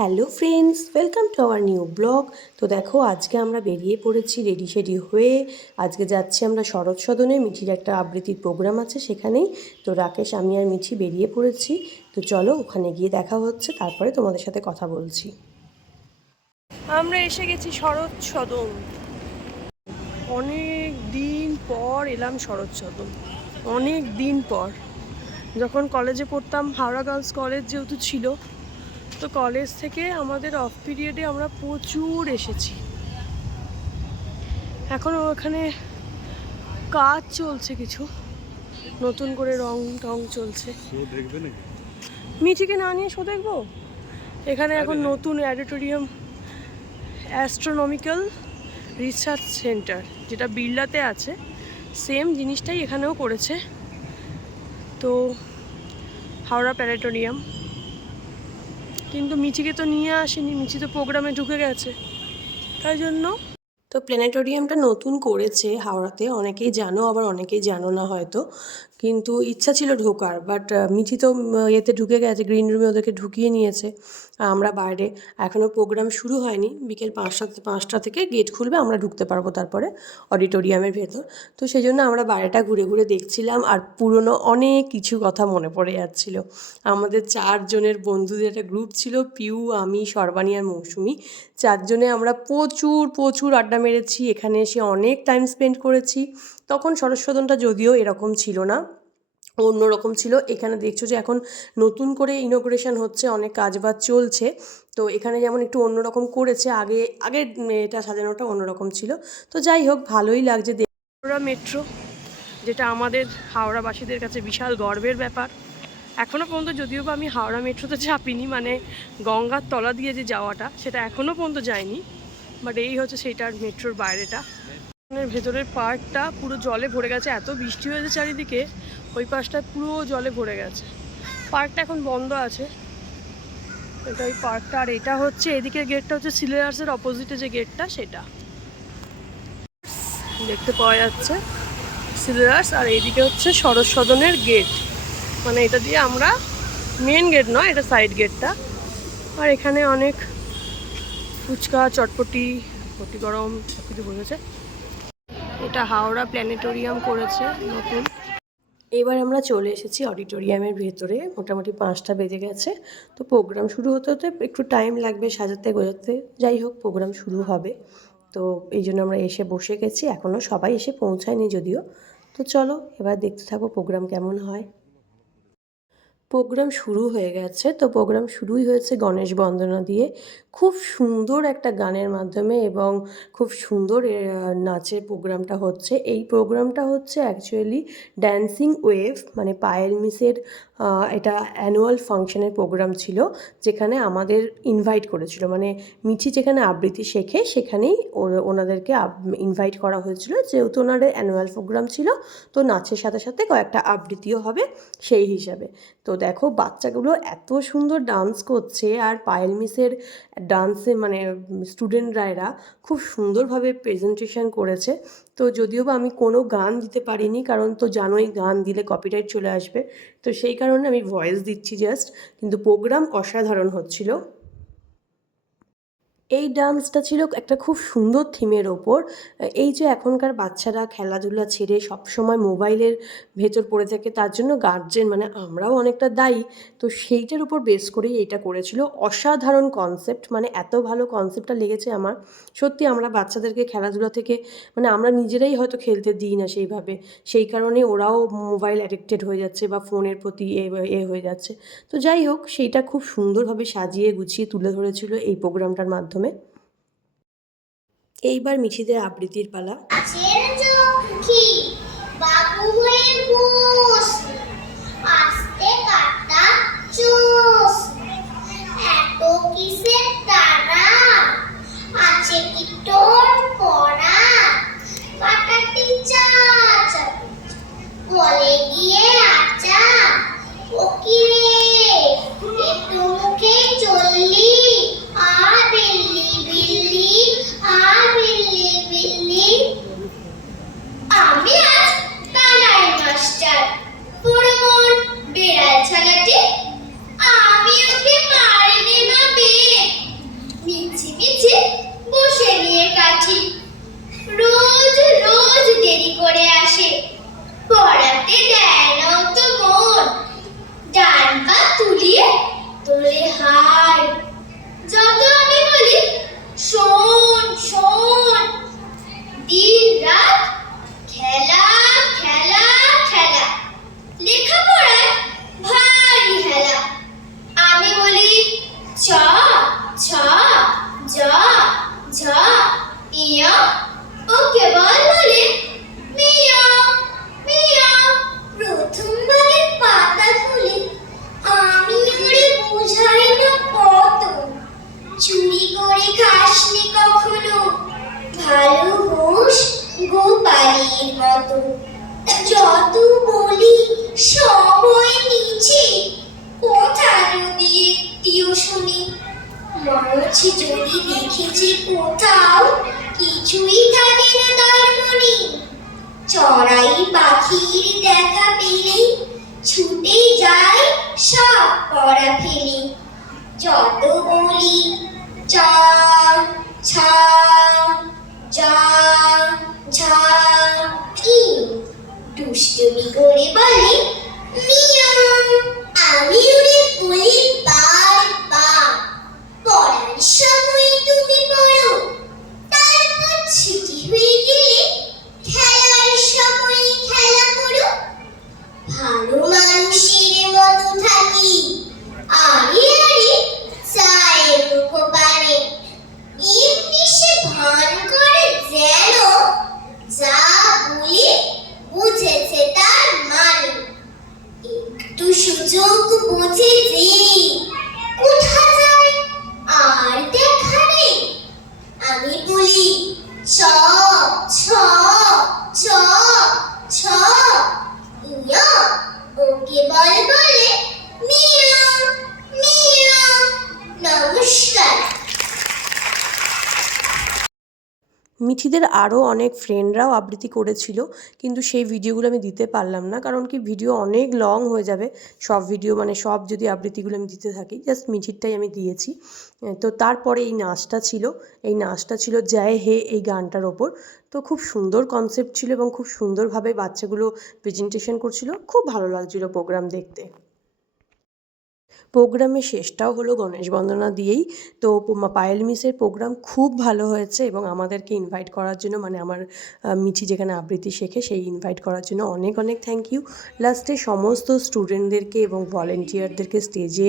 Hello friends, welcome to our new blog. তো দেখো, আজকে আমরা বেরিয়ে পড়েছি রেডি শেডি হয়ে। আজকে যাচ্ছি আমরা শরৎ সদনে, মিঠির একটা আবৃত্তির প্রোগ্রাম আছে সেখানেই। তো রাকেশ, আমি আর মিঠি বেরিয়ে পড়েছি। তো চলো, ওখানে গিয়ে দেখা হচ্ছে, তারপরে তোমাদের সাথে কথা বলছি। আমরা এসে গেছি শরৎ সদন। অনেক দিন পর এলাম শরৎ সদন। অনেক দিন পর। যখন কলেজে পড়তাম, হাওড়া গার্লস কলেজ যেহেতু ছিল তো কলেজ থেকে আমাদের অফ পিরিয়ডে আমরা প্রচুর এসেছি। এখনও ওখানে কাজ চলছে কিছু। নতুন করে রং টং চলছে। মিঠিকে না নিয়ে শো দেখব? এখানে এখন নতুন অ্যাডিটোরিয়াম অ্যাস্ট্রোনমিক্যাল রিসার্চ সেন্টার যেটা বিড়লাতে আছে। সেম জিনিসটাই এখানেও করেছে। তো হাওড়া প্যানেটোরিয়াম কিন্তু মিচিকে তো নিয়ে আসেনি মিচি তো প্রোগ্রামে ঢুকে গেছে। তাই জন্য তো প্ল্যানেটোরিয়ামটা নতুন করেছে হাওড়াতে, অনেকেই জানো, আবার অনেকেই জানো না হয়তো। কিন্তু ইচ্ছা ছিল ঢোকার বাট মিঠি তো এতে ঢুকে গেছে গ্রিন রুমে ওদেরকে ঢুকিয়ে নিয়েছে। আমরা বাইরে এখনও প্রোগ্রাম শুরু হয়নি, বিকেল পাঁচটা পাঁচটা থেকে গেট খুলবে, আমরা ঢুকতে পারব তারপরে অডিটোরিয়ামের ভেতর। তো সেই জন্য আমরা বাইরেটা ঘুরে ঘুরে দেখছিলাম, আর পুরনো অনেক কিছু কথা মনে পড়ে যাচ্ছিল। আমাদের চারজনের বন্ধুদের একটা গ্রুপ ছিল, পিউ, আমি, সর্বাণী আর মৌসুমি। চারজনে আমরা প্রচুর প্রচুর আড্ডা মেরেছি, এখানে এসে অনেক টাইম স্পেন্ড করেছি। তখন সরস্বতনটা যদিও এরকম ছিল না, অন্যরকম ছিল। এখানে দেখছ যে এখন নতুন করে ইনোগ্রেশন হচ্ছে, অনেক কাজবাজ চলছে। তো এখানে যেমন একটু অন্যরকম করেছে, আগে আগে এটা সাজানোটা অন্যরকম ছিল। তো যাই হোক, ভালোই লাগছে হাওড়া মেট্রো, যেটা আমাদের হাওড়াবাসীদের কাছে বিশাল গর্বের ব্যাপার। এখনও পর্যন্ত যদিও বা আমি হাওড়া মেট্রোতে চাপিনি মানে গঙ্গার তলা দিয়ে যে যাওয়াটা, সেটা এখনও পর্যন্ত যায়নি বাট এই হচ্ছে সেইটার মেট্রোর বাইরেটা। ভেতরের পার্কটা পুরো জলে ভরে গেছে। এত বৃষ্টি হয়েছে চারিদিকে, ওই পাশটা পুরো জলে ভরে গেছে। পার্কটা এখন বন্ধ আছে। এটা ওই পার্কটা, আর এটা হচ্ছে এদিকের গেটটা হচ্ছে সিলেরার্সের অপোজিটে যে গেটটা, সেটা। দেখতে পাওয়া যাচ্ছে সিলেরাস আর এইদিকে হচ্ছে সরস সদনের গেট। মানে এটা দিয়ে আমরা মেন গেট নয়, এটা সাইড গেটটা আর এখানে অনেক ফুচকা, চটপটি পটি গরম সব কিছু বসেছে। এটা হাওড়া প্ল্যানেটোরিয়াম করেছে নতুন। এবার আমরা চলে এসেছি অডিটোরিয়ামের ভেতরে, মোটামুটি পাঁচটা বেজে গেছে। তো প্রোগ্রাম শুরু হতে হতে একটু টাইম লাগবে সাজাতে গোজাতে। যাই হোক, প্রোগ্রাম শুরু হবে। তো এই জন্য আমরা এসে বসে গেছি এখনও সবাই এসে পৌঁছায়নি যদিও। তো চলো, এবার দেখতে থাকো প্রোগ্রাম কেমন হয়। প্রোগ্রাম শুরু হয়ে গেছে। তো প্রোগ্রাম শুরুই হয়েছে গণেশ বন্দনা দিয়ে। খুব সুন্দর একটা গানের মাধ্যমে এবং খুব সুন্দর নাচের প্রোগ্রামটা হচ্ছে। এই প্রোগ্রামটা হচ্ছে অ্যাকচুয়ালি ড্যান্সিং ওয়েভ মানে পায়েল মিসের এটা অ্যানুয়াল ফাংশনের প্রোগ্রাম ছিল, যেখানে আমাদের ইনভাইট করেছিল। মানে মিঠি যেখানে আবৃত্তি শেখে, সেখানেই ওনাদেরকে ইনভাইট করা হয়েছিল। যেহেতু ওনাদের অ্যানুয়াল প্রোগ্রাম ছিল, তো নাচের সাথে সাথে কয়েকটা আবৃত্তিও হবে সেই হিসাবে। তো দেখো বাচ্চাগুলো এত সুন্দর ডান্স করছে আর পায়েল মিসের ডান্সে মানে স্টুডেন্টরা এরা খুব সুন্দরভাবে প্রেজেন্টেশন করেছে। তো যদিও বা আমি কোনো গান দিতে পারিনি, কারণ তো জানোই গান দিলে কপিরাইট চলে আসবে। তো সেই কারণে আমি ভয়েস দিচ্ছি জাস্ট কিন্তু প্রোগ্রাম অসাধারণ হচ্ছিল। এই ডান্সটা ছিল একটা খুব সুন্দর থিমের ওপর। এই যে এখনকার বাচ্চারা খেলাধুলা ছেড়ে সবসময় মোবাইলের ভেতর পড়ে থাকে, তার জন্য গার্জেন মানে আমরাও অনেকটা দায়ী। তো সেইটার উপর বেস করেই এইটা করেছিল। অসাধারণ কনসেপ্ট মানে এত ভালো কনসেপ্টটা লেগেছে আমার। সত্যি আমরা বাচ্চাদেরকে খেলাধুলা থেকে মানে আমরা নিজেরাই হয়তো খেলতে দিই না সেইভাবে। সেই কারণে ওরাও মোবাইল অ্যাডিক্টেড হয়ে যাচ্ছে বা ফোনের প্রতি এ হয়ে যাচ্ছে। তো যাই হোক, সেইটা খুব সুন্দরভাবে সাজিয়ে গুছিয়ে তুলে ধরেছিল এই প্রোগ্রামটার মাধ্যমে। এইবার মিঠিদের আবৃত্তির পালা। আস্তে কাটা চুষ। এত কিসের তারা আছে কি তোর পড়া পাটাটি চাচা বলে গিয়ে আচা ও কি রে একটু মুখে চললি আ বিল্লি বিল্লি আ বিল্লি বিল্লি আমি আজ কানাই মাস্টার পুরো মন বেড়াল ছানাটি আমি ওকে মারিনি মা বে যত আমি বলি শোন শোন দিন রাত খেলা খেলা খেলা লেখাপড়ায় ভারী হেলা আমি বলি চ ছ জ ঝ ইয় ও কেবল বলে। মিয়া মিয়া প্রথম ভাগের পাতা খুলে আমি ওরে বুঝাই না কত। চুরি করে খাসনি কখনো? ভালো হোস গোপালের মতো। যত বলি সবই নিচে কথা যদি একটিও শুনি, মরছি যদি দেখেছি কোথাও কিছুই থাকে না তার মনে চড়াই পাখির দেখা পেলে, ছুটে যায় সব পড়া ফেলে। যত বলি চ ছ জ ঝ ই দুষ্টুমি করে বলে ভালো মানুষের মতো থাকি আরে আরে চায়ের পারে ইংলিশে ভান করে যেন যা বলে বুঝেছে তার মানে একটু সুযোগ বুঝে যে কোথা যায় আর দেখা নেই আমি বলি চ ছ ছ ছ ইয়া ওকে বল বলে মিয়া মিয়া নমস্কার মিঠিদের আরও অনেক ফ্রেন্ডরাও আবৃত্তি করেছিল, কিন্তু সেই ভিডিওগুলো আমি দিতে পারলাম না, কারণ কি ভিডিও অনেক লং হয়ে যাবে, সব ভিডিও মানে সব যদি আবৃত্তিগুলো আমি দিতে থাকি জাস্ট মিঠিরটাই আমি দিয়েছি। তো তারপরে এই নাচটা ছিল, এই নাচটা ছিল জয় হে এই গানটার ওপর। তো খুব সুন্দর কনসেপ্ট ছিল এবং খুব সুন্দরভাবে বাচ্চাগুলো প্রেজেন্টেশন করছিল, খুব ভালো লাগছিল প্রোগ্রাম দেখতে। প্রোগ্রামের শেষটাও হলো গণেশ বন্দনা দিয়েই। তো পায়েল মিসের প্রোগ্রাম খুব ভালো হয়েছে এবং আমাদেরকে ইনভাইট করার জন্য মানে আমার মিছি যেখানে আবৃত্তি শেখে সেই ইনভাইট করার জন্য অনেক অনেক থ্যাংক ইউ লাস্টে সমস্ত স্টুডেন্টদেরকে এবং ভলেন্টিয়ারদেরকে স্টেজে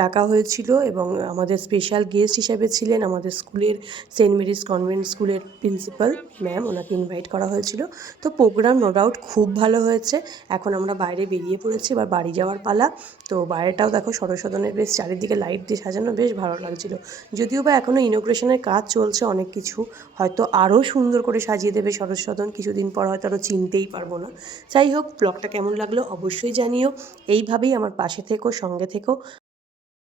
ডাকা হয়েছিল এবং আমাদের স্পেশাল গেস্ট হিসাবে ছিলেন আমাদের স্কুলের সেন্ট মেরিস কনভেন্ট স্কুলের প্রিন্সিপাল ম্যাম ওনাকে ইনভাইট করা হয়েছিল। তো প্রোগ্রাম নো ডাউট খুব ভালো হয়েছে। এখন আমরা বাইরে বেরিয়ে পড়েছি, এবার বাড়ি যাওয়ার পালা। তো বাইরেটাও দেখো সরস্বদনের বেশ চারিদিকে লাইট দিয়ে সাজানো বেশ ভালো লাগছিল। যদিও বা এখনও ইনোগ্রেশনের কাজ চলছে অনেক কিছু, হয়তো আরও সুন্দর করে সাজিয়ে দেবে সরস্বদন কিছুদিন পর হয়তো আরও চিনতেই পারব না। যাই হোক ব্লগটা কেমন লাগল অবশ্যই জানিও। এইভাবেই আমার পাশে থেকো, সঙ্গে থেকো।